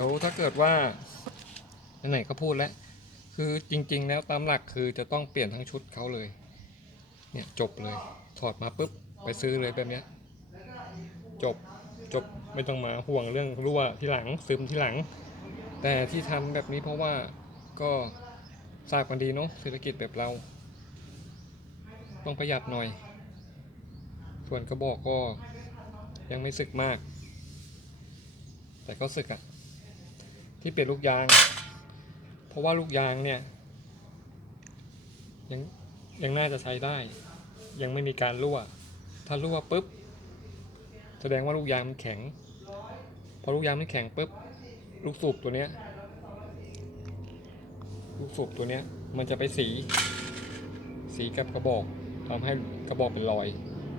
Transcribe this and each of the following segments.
แล้วถ้าเกิดว่าไหนๆก็พูดแล้ว คือจริง ๆ แล้วตามหลักคือจะต้องเปลี่ยนทั้งชุดเขาเลย เนี่ยจบเลย ถอดมาปุ๊บไปซื้อเลยแบบเนี้ย จบจบไม่ต้องมาห่วงเรื่องรั่วที่หลังซึมที่หลัง แต่ที่ทำแบบนี้เพราะว่าก็ทราบกันดีเนาะเศรษฐกิจแบบเรา ต้องประหยัดหน่อย ส่วนกระบอกก็ยังไม่สึกมาก แต่ก็สึกอะ ที่เปลี่ยนลูกยาง เพราะว่าลูกยางเนี่ย ยังยังน่าจะใช้ได้ ยังไม่มีการรั่ว ถ้ารั่วปุ๊บ แสดงว่าลูกยางมันแข็ง พอลูกยางมันแข็งปุ๊บ ลูกสูบตัวเนี้ย ลูกสูบตัวเนี้ย มันจะไปสี สีกับกระบอกทำให้กระบอกเป็นรอย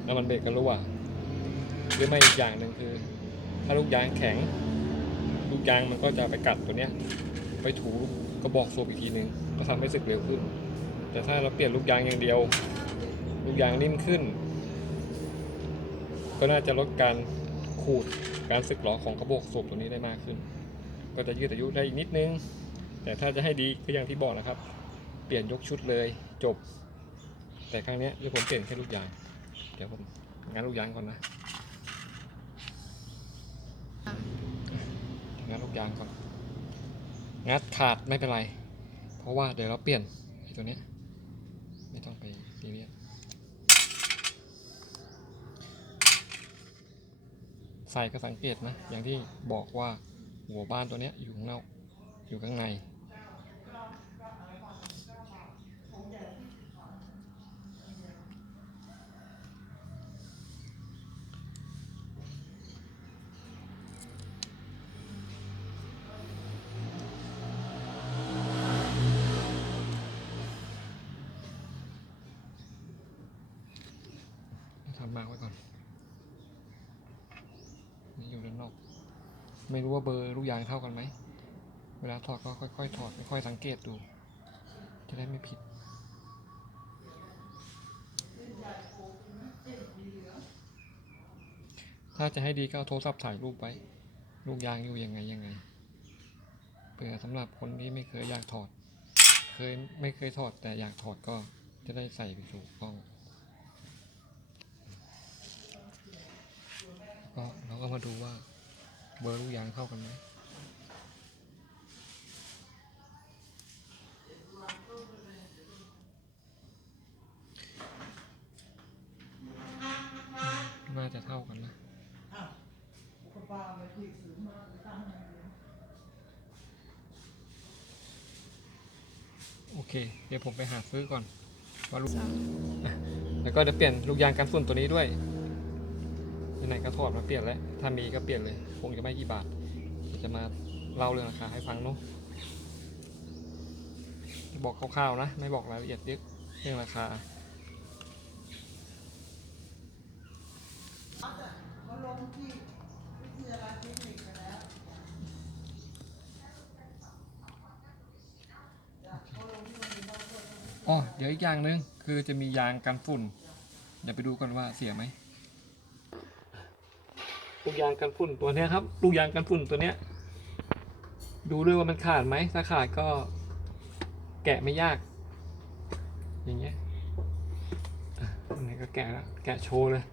แล้วมันเบรกกันรั่ว หรือไม่อีกอย่างหนึ่งคือ ถ้าลูกยางแข็ง ลูกยางมันก็จะไปกัดตัวเนี้ยไปถูกระบอกสูบอีกทีหนึ่งก็ทำให้สึกเร็วขึ้น แต่ถ้าเราเปลี่ยนลูกยางอย่างเดียว ลูกยางนิ่มขึ้น ก็น่าจะลดการขูดการสึกหรอของกระบอกสูบตัวนี้ได้มากขึ้น ก็จะยืดอายุได้อีกนิดนึง แต่ถ้าจะให้ดีก็อย่างที่บอกนะครับ เปลี่ยนยกชุดเลยจบ แต่ครั้งนี้ยเดี๋ยวผมเปลี่ยนแค่ลูกยาง เดี๋ยวผมงานลูกยางก่อนนะ งัดลูกยางก่อน งัดขาดไม่เป็นไร เพราะว่าเดี๋ยวเราเปลี่ยนไอ้ตัวเนี้ยไม่ต้องไปซีเรียสใส่ก็สังเกตนะ อย่างที่บอกว่าหัวบ้านตัวเนี้ยอยู่ข้างนอกอยู่ข้างในาร์กไว้ก่อนนี่อยู่ด้านนอก ไม่รู้ว่าเบอร์ลูกยางเท่ากันไหม เวลาถอดก็ค่อยๆถอดค่อยๆสังเกตดู จะได้ไม่ผิดถ้าจะให้ดีก็เอาโทรศัพท์ถ่ายรูปไว้ ลูกยางอยู่ยังไงยังไงเผื่อสำหรับคนที่ไม่เคยอยากถอด เคยไม่เคยถอดแต่อยากถอดก็จะได้ใส่ไปถูกต้อง ก็เราก็มาดูว่าเบอร์ลูกยางเข้ากันไหมน่าจะเท่ากันนะโอเค เดี๋ยวผมไปหาซื้อก่อนว่าลูกอะแล้วก็จะเปลี่ยนลูกยางกันฝุ่นตัวนี้ด้วย ไหนก็ถอดมาเปลี่ยนแล้ว ถ้ามีก็เปลี่ยนเลย คงจะไม่กี่บาท จะมาเล่าเรื่องราคาให้ฟังเนาะ บอกคร่าวๆนะ ไม่บอกรายละเอียดเยอะเรื่องราคาอ๋อเดี๋ยวอีกอย่างหนึ่งคือจะมียางกันฝุ่น เดี๋ยวไปดูกันว่าเสียไหม ลูกยางกันฝุ่นตัวเนี้ยครับ ลูกยางกันฝุ่นตัวเนี้ย ดูด้วยว่ามันขาดไหมถ้าขาดก็แกะไม่ยาก อย่างเงี้ยอันนี้ก็แกะแล้วแกะโชว์เลย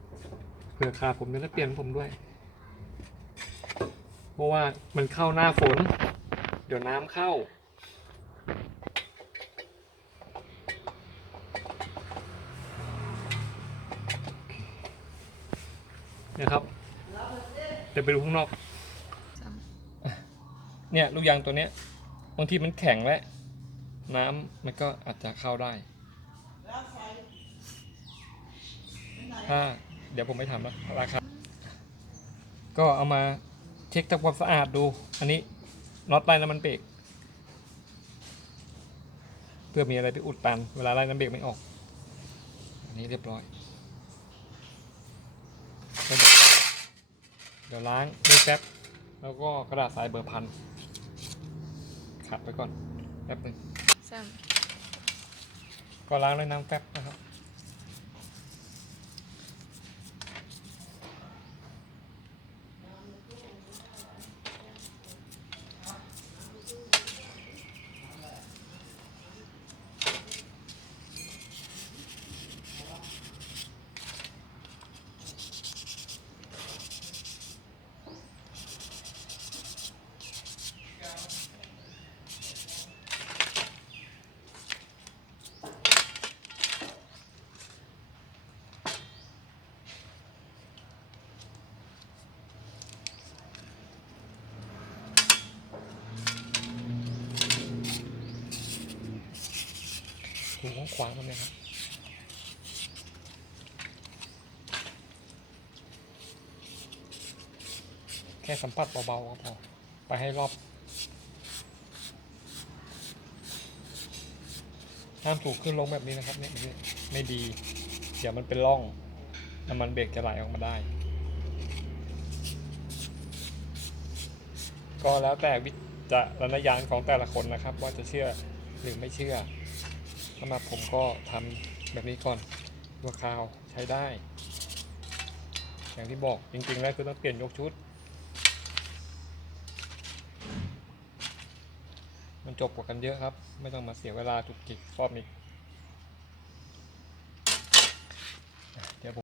เผื่อขาดผมจะได้เปลี่ยนผมด้วย เพราะว่ามันเข้าหน้าฝน เดี๋ยวน้ำเข้าเนี่ยครับ เดี๋ยวไปดูข้างนอก เนี่ยลูกยางตัวเนี้ยบางทีมันแข็งและน้ำมันก็อาจจะเข้าได้แล้วไฟถ้าเดี๋ยวผมไปถามราคาก็เอามาเช็คทำความสะอาดดู อันนี้น็อตไล่น้ำมันเบรกเพื่อมีอะไรไปอุดตัน เวลาไล่น้ำเบรกไม่ออก อันนี้เรียบร้อยก็ เดี๋ยวเดี๋ยวล้างด้วยแป๊บแล้วก็กระดาษทรายเบอร์พันขัดไว้ก่อนแป๊บหนึ่งสามก็ล้างด้วยน้ำแป๊บนะครับ วางมันเนี่ยครับแค่สัมผัสเบาๆก็พอ ไปให้รอบห้ามถูกขึ้นลงแบบนี้นะครับเนี่ยไม่ดี เดี๋ยวมันเป็นร่องน้ำมันเบรกจะไหลออกมาได้ ก็แล้วแต่วิจารณญาณของแต่ละคนนะครับ ว่าจะเชื่อหรือไม่เชื่อ สำหรับผมก็ทำแบบนี้ก่อนตัวคราวใช้ได้ อย่างที่บอกจริงๆแล้วคือต้องเปลี่ยนยกชุด มันจบกว่ากันเยอะครับ ไม่ต้องมาเสียเวลาจุกจิกรอบนี้